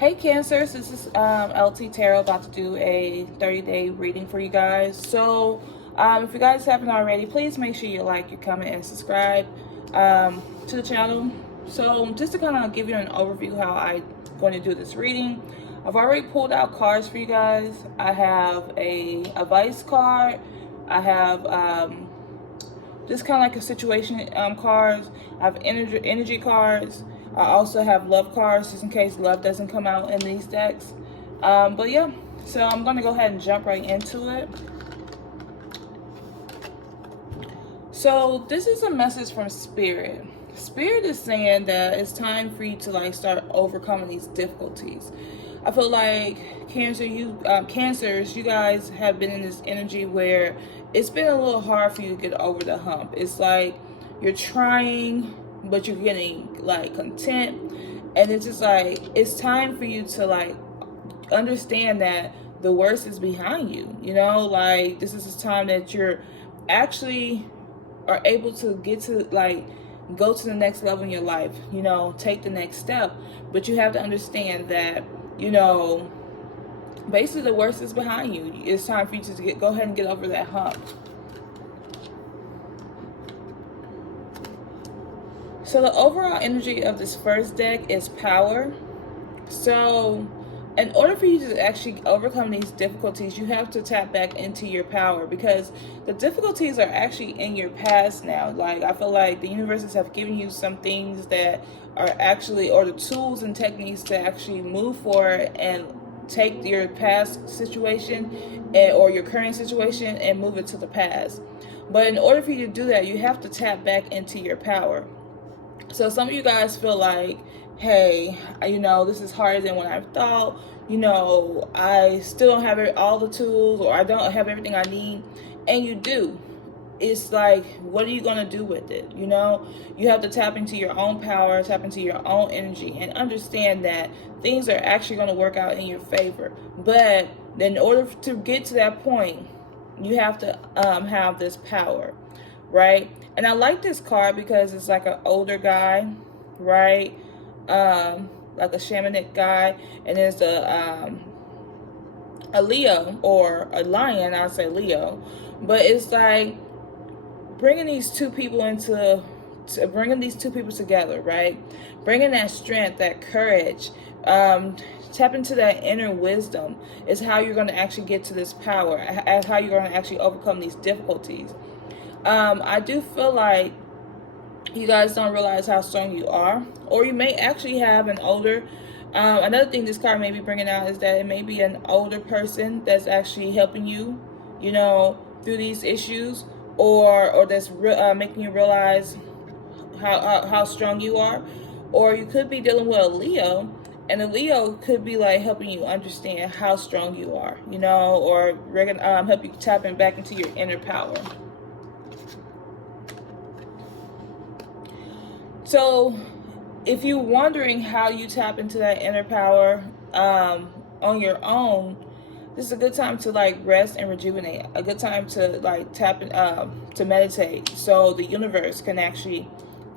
Hey Cancers, this is LT Tarot about to do a 30-day reading for you guys. So if you guys haven't already, please make sure you like, you comment, and subscribe to the channel. So just to kind of give you an overview how I'm going to do this reading, I've already pulled out cards for you guys. I have a advice card. I have just kind of like a situation cards. I have energy cards. I also have love cards just in case love doesn't come out in these decks. But yeah, so I'm going to go ahead and jump right into it. So this is a message from Spirit. Spirit is saying that it's time for you to like start overcoming these difficulties. I feel like Cancers, you guys have been in this energy where it's been a little hard for you to get over the hump. It's like you're trying, but you're getting like content, and it's just like it's time for you to like understand that the worst is behind you. You know, like this is the time that you're actually are able to get to like go to the next level in your life, you know, take the next step. But you have to understand that, you know, basically the worst is behind you. It's time for you to go ahead and get over that hump. So the overall energy of this first deck is power. So in order for you to actually overcome these difficulties, you have to tap back into your power, because the difficulties are actually in your past now. Like I feel like the universes have given you some things that are actually, or the tools and techniques to actually move forward and take your past situation or your current situation and move it to the past. But in order for you to do that, you have to tap back into your power. So some of you guys feel like, hey, you know, this is harder than what I thought. You know, I still don't have all the tools, or I don't have everything I need. And you do. It's like, what are you going to do with it? You know, you have to tap into your own power, tap into your own energy, and understand that things are actually going to work out in your favor. But in order to get to that point, you have to have this power, right? And I like this card because it's like an older guy, right? Like a shamanic guy, and there's a Leo or a lion. I'll say Leo, but it's like bringing these two people together, right? Bringing that strength, that courage, tap into that inner wisdom is how you're going to actually get to this power, as how you're going to actually overcome these difficulties. I do feel like you guys don't realize how strong you are, or you may actually have an older, another thing this card may be bringing out is that it may be an older person that's actually helping you, you know, through these issues, or that's making you realize how strong you are. Or you could be dealing with a Leo, and a Leo could be like helping you understand how strong you are, you know, or help you tapping back into your inner power. So if you're wondering how you tap into that inner power on your own, this is a good time to like rest and rejuvenate. A good time to like tap to meditate, so the universe can actually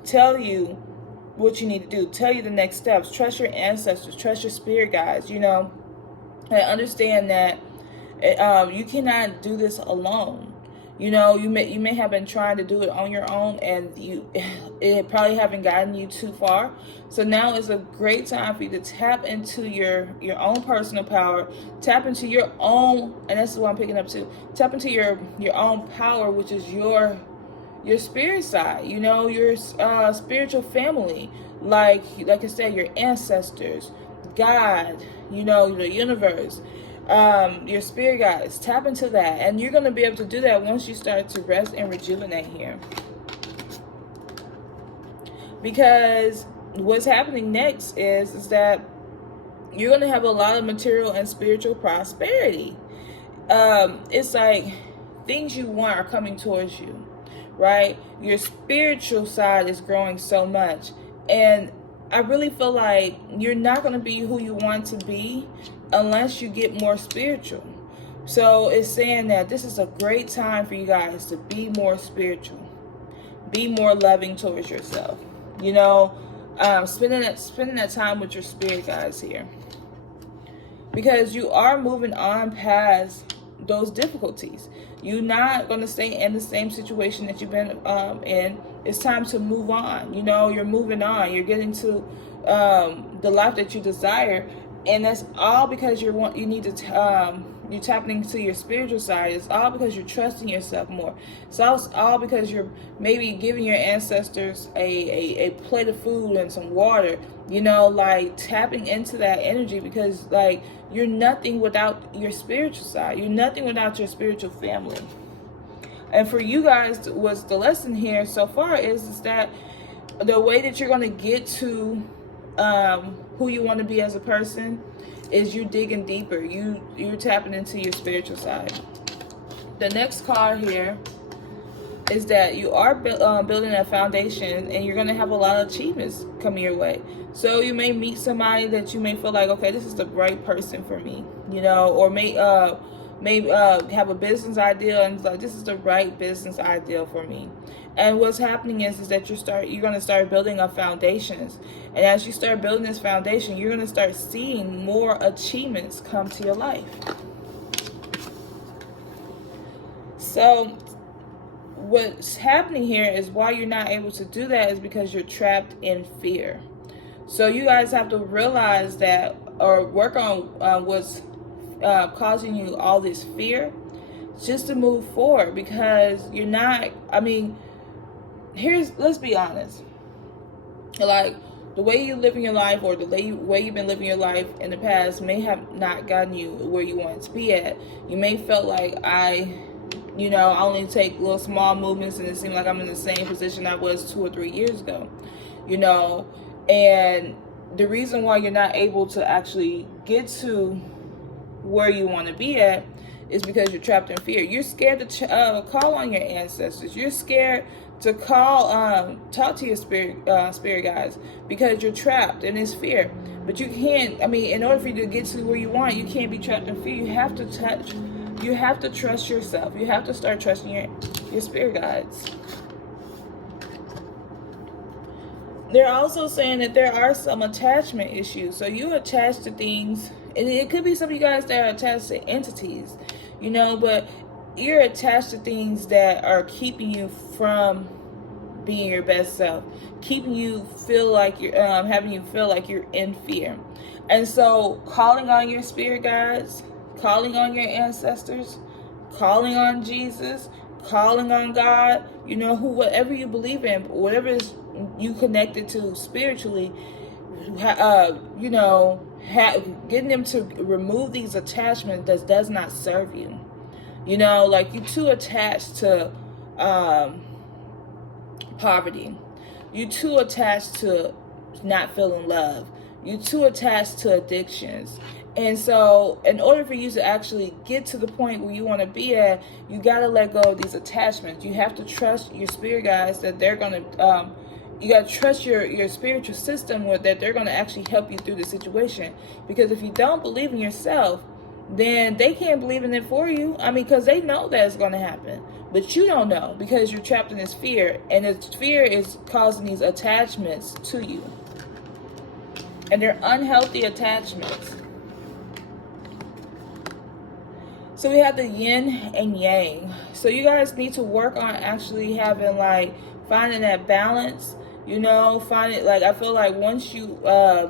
tell you what you need to do, tell you the next steps. Trust your ancestors, trust your spirit guides, you know, and understand that you cannot do this alone. You know, you may have been trying to do it on your own, and it probably haven't gotten you too far. So now is a great time for you to tap into your own personal power, tap into your own, and this is what I'm picking up too. Tap into your own power, which is your spirit side. You know, your spiritual family, like I said, your ancestors, God, you know, the universe. Your spirit guides, tap into that, and you're going to be able to do that once you start to rest and rejuvenate here. Because what's happening next is that you're going to have a lot of material and spiritual prosperity. It's like things you want are coming towards you, right? Your spiritual side is growing so much, and I really feel like you're not going to be who you want to be unless you get more spiritual. So it's saying that this is a great time for you guys to be more spiritual, be more loving towards yourself. You know, spending that time with your spirit guides here. because you are moving on past those difficulties. You're not going to stay in the same situation that you've been in. It's time to move on. You're moving on. You're getting to the life that you desire, and that's all because you need to you're tapping into your spiritual side. It's all because you're trusting yourself more. So it's all because you're maybe giving your ancestors a plate of food and some water, like tapping into that energy, because like you're nothing without your spiritual side. You're nothing without your spiritual family. And for you guys, what's the lesson here so far is that the way that you're going to get to who you want to be as a person is you digging deeper. You're tapping into your spiritual side. The next card here is that you are building a foundation, and you're going to have a lot of achievements coming your way. So you may meet somebody that you may feel like, okay, this is the right person for me, or may have a business idea and it's like, this is the right business idea for me. And what's happening is that you're going to start building up foundations. And as you start building this foundation, you're going to start seeing more achievements come to your life. So what's happening here is why you're not able to do that is because you're trapped in fear. So you guys have to realize that, or work on what's causing you all this fear, just to move forward, because you're not, let's be honest, like the way you live in your life, or the way you've been living your life in the past may have not gotten you where you wanted to be at. You may felt like I only take little small movements and it seemed like I'm in the same position I was 2 or 3 years ago, and the reason why you're not able to actually get to where you want to be at is because you're trapped in fear. You're scared to call on your ancestors. You're scared to talk to your spirit guides, because you're trapped in this fear. But you can't, in order for you to get to where you want, you can't be trapped in fear. You have to trust yourself. You have to start trusting your spirit guides. They're also saying that there are some attachment issues. So you attach to things, and it could be some of you guys that are attached to entities, but you're attached to things that are keeping you from being your best self, keeping you feel like you're, having you feel like you're in fear. And so calling on your spirit guides, calling on your ancestors, calling on Jesus, calling on God, whatever you believe in, whatever is you connected to spiritually, getting them to remove these attachments that does not serve you. Like you're too attached to poverty. You're too attached to not feeling love. You're too attached to addictions. And so in order for you to actually get to the point where you want to be at, you got to let go of these attachments. You have to trust your spirit guides that they're going to, you got to trust your spiritual system that they're going to actually help you through the situation. Because if you don't believe in yourself, then they can't believe in it for you. Because they know that it's going to happen. But you don't know, because you're trapped in this fear. And this fear is causing these attachments to you. And they're unhealthy attachments. So we have the yin and yang. So you guys need to work on actually having finding that balance. I feel like once you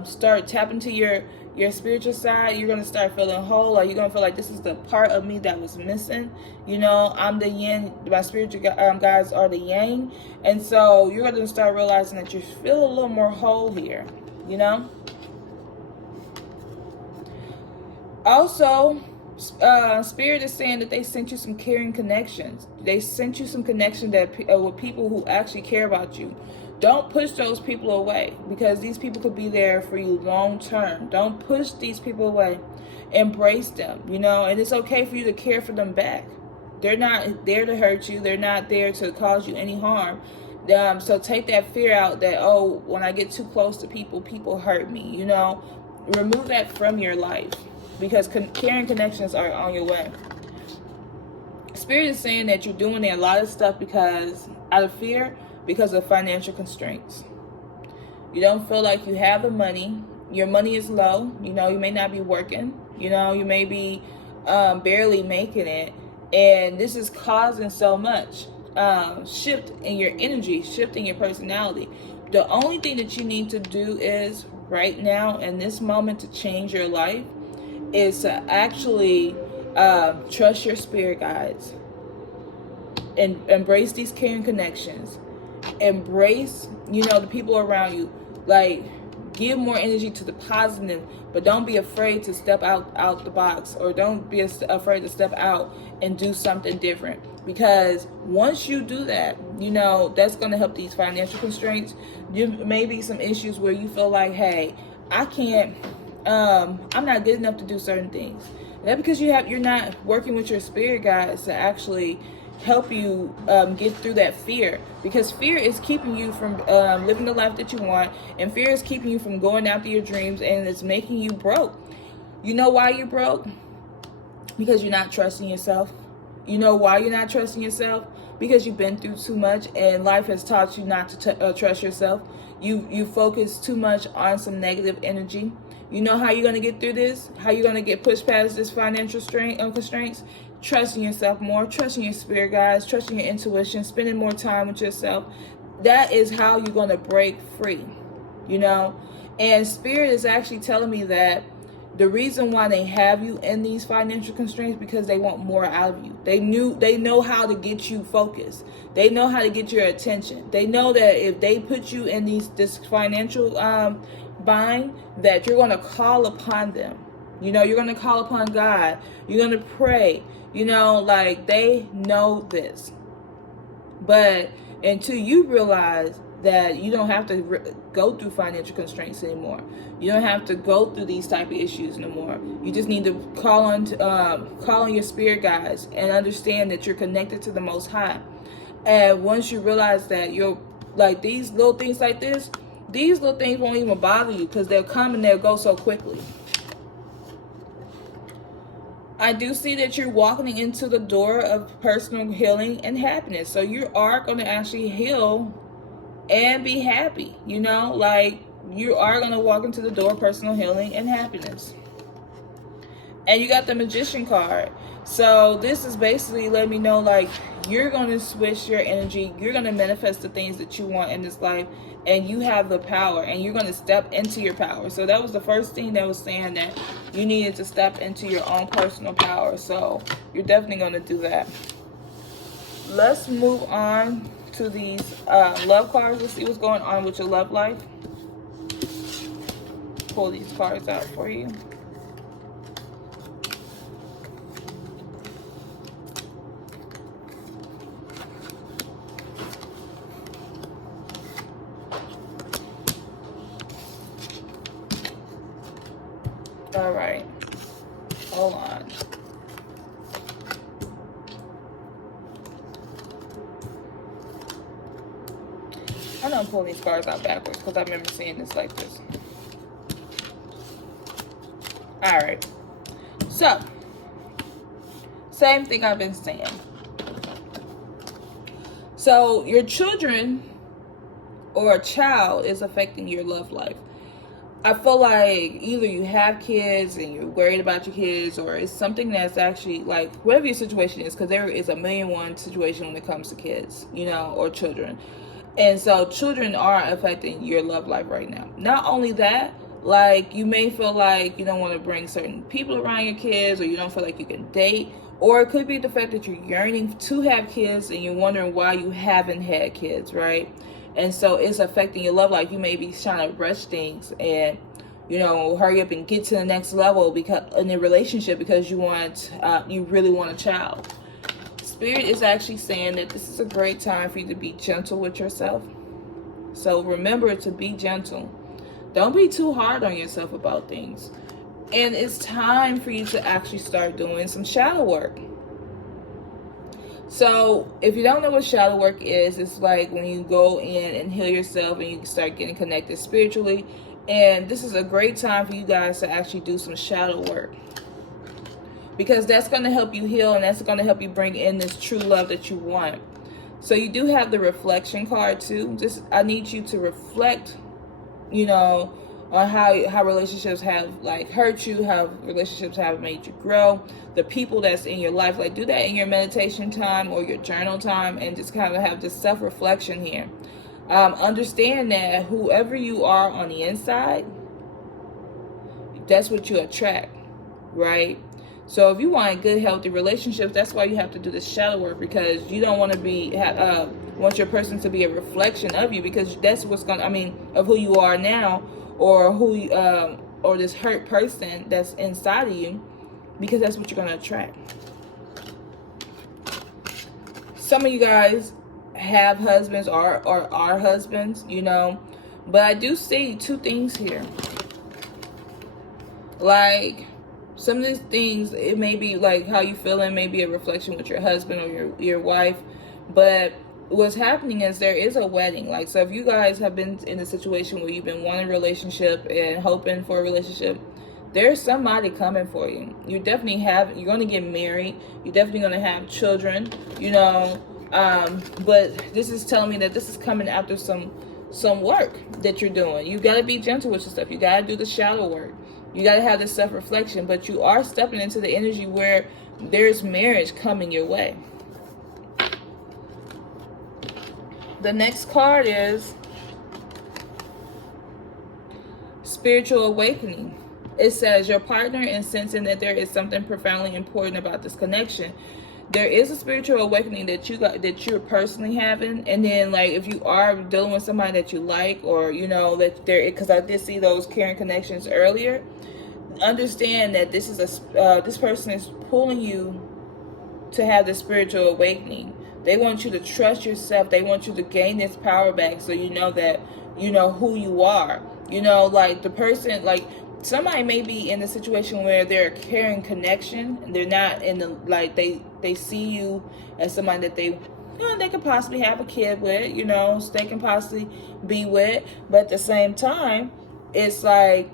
start tapping to your spiritual side, you're going to start feeling whole. You're going to feel like this is the part of me that was missing. I'm the yin, my spiritual guides are the yang. And so you're going to start realizing that you feel a little more whole here, Also, Spirit is saying that they sent you some caring connections. They sent you some connection with people who actually care about you. Don't push those people away, because these people could be there for you long term. Don't push these people away. Embrace them, and it's okay for you to care for them back. They're not there to hurt you. They're not there to cause you any harm. So take that fear out that, when I get too close to people hurt me, Remove that from your life, because caring connections are on your way. Spirit is saying that you're doing a lot of stuff out of fear, because of financial constraints. You don't feel like you have the money. Your money is low. You may not be working. You know, you may be barely making it, and this is causing so much shift in your energy, shift in your personality. The only thing that you need to do is right now in this moment to change your life is to actually trust your spirit guides and embrace these caring connections. Embrace, the people around you. Like, give more energy to the positive, but don't be afraid to step out the box, or don't be afraid to step out and do something different. Because once you do that, that's going to help these financial constraints. There may be some issues where you feel like, hey, I can't, I'm not good enough to do certain things. That's because you're not working with your spirit guides to actually help you get through that fear, because fear is keeping you from living the life that you want, and fear is keeping you from going after your dreams, and it's making you broke. You know why you're broke? Because you're not trusting yourself. You know why you're not trusting yourself? Because you've been through too much, and life has taught you not to trust yourself. You focus too much on some negative energy. You know how you're going to get through this? How you're going to get pushed past this financial constraints? Trusting yourself more, trusting your spirit guides, trusting your intuition, spending more time with yourself. That is how you're going to break free, And spirit is actually telling me that the reason why they have you in these financial constraints because they want more out of you. They know how to get you focused. They know how to get your attention. They know that if they put you in this financial bind, that you're going to call upon them. You're going to call upon God. You're going to pray. Like, they know this. But until you realize that you don't have to go through financial constraints anymore, you don't have to go through these type of issues no more. You just need to call on your spirit guides and understand that you're connected to the Most High. And once you realize that you're like these little things like this, these little things won't even bother you because they'll come and they'll go so quickly. I do see that you're walking into the door of personal healing and happiness. So you are going to actually heal and be happy, like you are going to walk into the door of personal healing and happiness. And you got the Magician card. So this is basically letting me know, like, you're going to switch your energy. You're going to manifest the things that you want in this life. And you have the power. And you're going to step into your power. So that was the first thing that was saying that you needed to step into your own personal power. So you're definitely going to do that. Let's move on to these love cards. Let's see what's going on with your love life. Pull these cards out for you. All right, hold on. I know I'm pulling these cards out backwards because I remember seeing this like this. All right, so same thing I've been saying. So your children or a child is affecting your love life. I feel like either you have kids and you're worried about your kids, or it's something that's actually like whatever your situation is, because there is a million situation when it comes to kids, or children. And so children are affecting your love life right now. Not only that, like you may feel like you don't want to bring certain people around your kids, or you don't feel like you can date, or it could be the fact that you're yearning to have kids and you're wondering why you haven't had kids, right? And so it's affecting your love life. You may be trying to rush things and, hurry up and get to the next level because in a relationship because you really want a child. Spirit is actually saying that this is a great time for you to be gentle with yourself. So remember to be gentle. Don't be too hard on yourself about things. And it's time for you to actually start doing some shadow work. So if you don't know what shadow work is, it's like when you go in and heal yourself and you start getting connected spiritually. And this is a great time for you guys to actually do some shadow work, because that's going to help you heal and that's going to help you bring in this true love that you want. So you do have the reflection card too. I need you to reflect, on how relationships have like hurt you, how relationships have made you grow, the people that's in your life. Like, do that in your meditation time or your journal time, and just kind of have this self-reflection here. Understand that whoever you are on the inside, that's what you attract, right? So if you want good, healthy relationships, that's why you have to do this shadow work, because you don't want to want your person to be a reflection of you, because that's what's of who you are now, or or this hurt person that's inside of you, because that's what you're going to attract. Some of you guys have husbands or are husbands, but I do see two things here. Like, some of these things, it may be like how you feeling, may be a reflection with your husband or your wife, but what's happening is there is a wedding. Like, so if you guys have been in a situation where you've been wanting a relationship and hoping for a relationship, there's somebody coming for you. You're going to get married. You're definitely going to have children, but this is telling me that this is coming after some work that you're doing. You got to be gentle with your stuff. You got to do the shadow work. You got to have this self-reflection, but you are stepping into the energy where there's marriage coming your way. The next card is Spiritual Awakening. It says your partner is sensing that there is something profoundly important about this connection. There is a spiritual awakening that you're personally having, and then like if you are dealing with somebody that you like, or that there, because I did see those caring connections earlier. Understand that this person is pulling you to have this spiritual awakening. They want you to trust yourself. They want you to gain this power back, so you know that you know who you are. Like the person, like somebody may be in a situation where they're a caring connection, and they're not in the, like, they see you as somebody that they could possibly have a kid with, so they can possibly be with, but at the same time, it's like,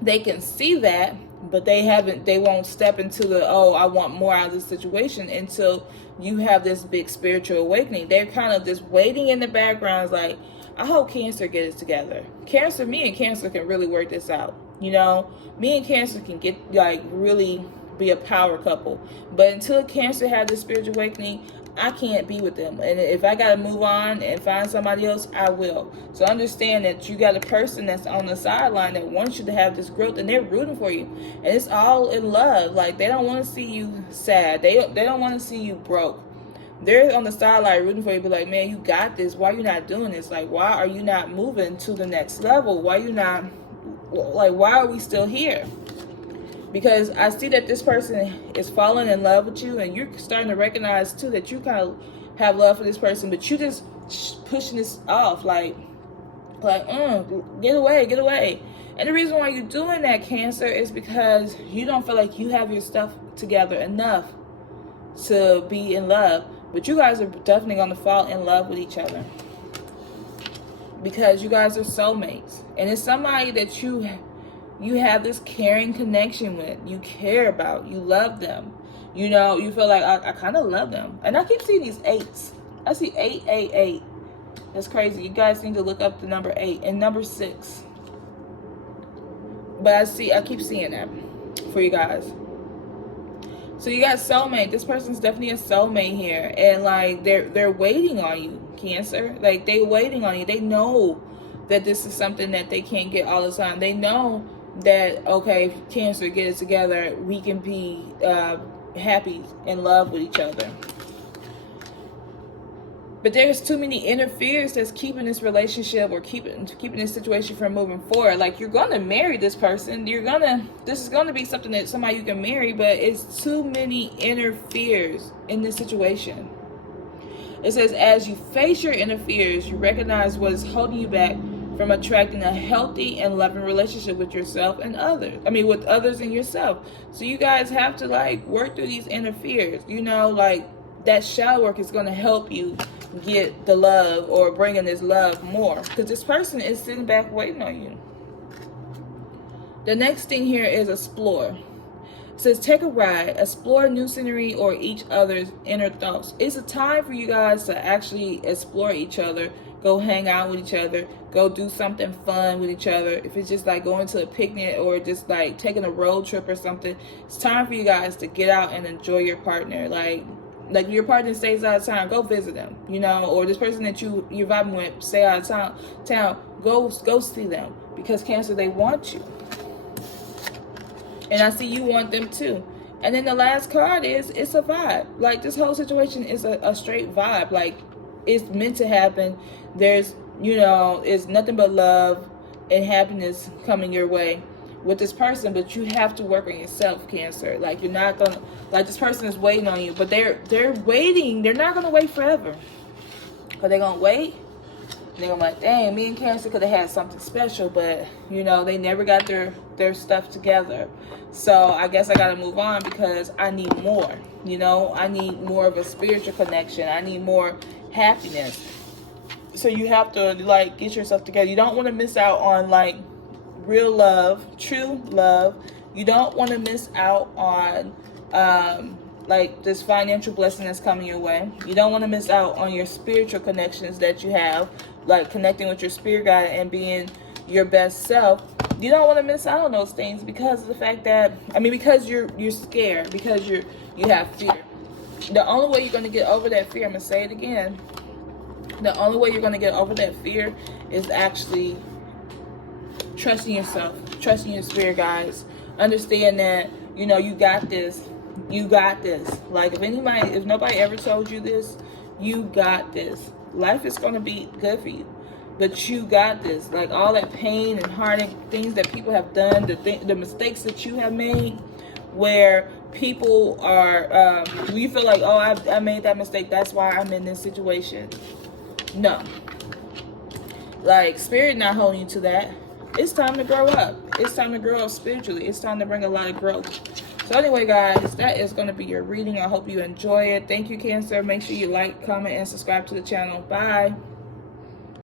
they can see that, but they won't step into the, I want more out of this situation, until you have this big spiritual awakening. They're kind of just waiting in the background, like, I hope Cancer gets it together. Me and Cancer can really work this out. Me and Cancer can get, like, really be a power couple. But until Cancer has this spiritual awakening, I can't be with them. And if I got to move on and find somebody else, I will. So understand that you got a person that's on the sideline that wants you to have this growth, and they're rooting for you. And it's all in love. Like, they don't want to see you sad. They don't want to see you broke. They're on the sideline rooting for you, be like, man, you got this. Why are you not doing this? Like, why are you not moving to the next level? Why are we still here? Because I see that this person is falling in love with you, and you're starting to recognize too that you kind of have love for this person, but you just pushing this off, like, get away. And the reason why you're doing that, Cancer, is because you don't feel like you have your stuff together enough to be in love. But you guys are definitely going to fall in love with each other, because you guys are soulmates, and it's somebody that you have this caring connection with. You care about, you love them. You feel like, I kind of love them. And I keep seeing these 8s. I see 888. That's crazy. You guys need to look up the number 8 and number 6. But I keep seeing that for you guys. So you got soulmate. This person's definitely a soulmate here. And like they're waiting on you, Cancer. Like, they're waiting on you. They know that this is something that they can't get all the time. They know that, okay, Cancer, get it together, we can be happy, in love with each other. But there's too many interferes that's keeping this relationship, or keeping this situation from moving forward. Like, you're gonna marry this person. This is gonna be something that somebody you can marry, but it's too many interferes in this situation. It says, as you face your interferes, you recognize what is holding you back from attracting a healthy and loving relationship with yourself and others. With others and yourself. So you guys have to, like, work through these interferes. Like, that shadow work is going to help you get the love, or bring in this love more, because this person is sitting back waiting on you. The next thing here is explore. It says, take a ride, explore new scenery or each other's inner thoughts. It's a time for you guys to actually explore each other, go hang out with each other, go do something fun with each other. If it's just like going to a picnic or just like taking a road trip or something, it's time for you guys to get out and enjoy your partner. Like your partner stays out of town, go visit them, you know, or this person that you're vibing with stay out of town, go see them, because Cancer, they want you. And I see you want them too. And then the last card is, it's a vibe. Like, this whole situation is a straight vibe. Like, it's meant to happen. There's, you know, it's nothing but love and happiness coming your way with this person, but you have to work on yourself, Cancer. Like, you're not gonna, like, this person is waiting on you, but they're waiting. They're not gonna wait forever. But they're gonna wait. They're gonna be like, dang, me and Cancer could have had something special, but you know, they never got their stuff together. So I guess I gotta move on, because I need more. You know, I need more of a spiritual connection. I need more happiness. So you have to, like, get yourself together. You don't want to miss out on, like, real love, true love. You don't want to miss out on like this financial blessing that's coming your way. You don't want to miss out on your spiritual connections that you have, like connecting with your spirit guide and being your best self. You don't want to miss out on those things because of the fact that, I mean, because you're scared, because you have fear. The only way you're going to get over that fear, I'm going to say it again, the only way you're going to get over that fear is actually trusting yourself, trusting your spirit guides. Understand that, you know, you got this. You got this. Like, if nobody ever told you this, you got this. Life is going to be good for you, but you got this. Like, all that pain and heartache, things that people have done, the mistakes that you have made, where people are, you feel like, oh, I made that mistake, that's why I'm in this situation. No. Like, spirit not holding you to that. It's time to grow up. It's time to grow up spiritually. It's time to bring a lot of growth. So anyway, guys, that is going to be your reading. I hope you enjoy it. Thank you, Cancer. Make sure you like, comment, and subscribe to the channel. Bye.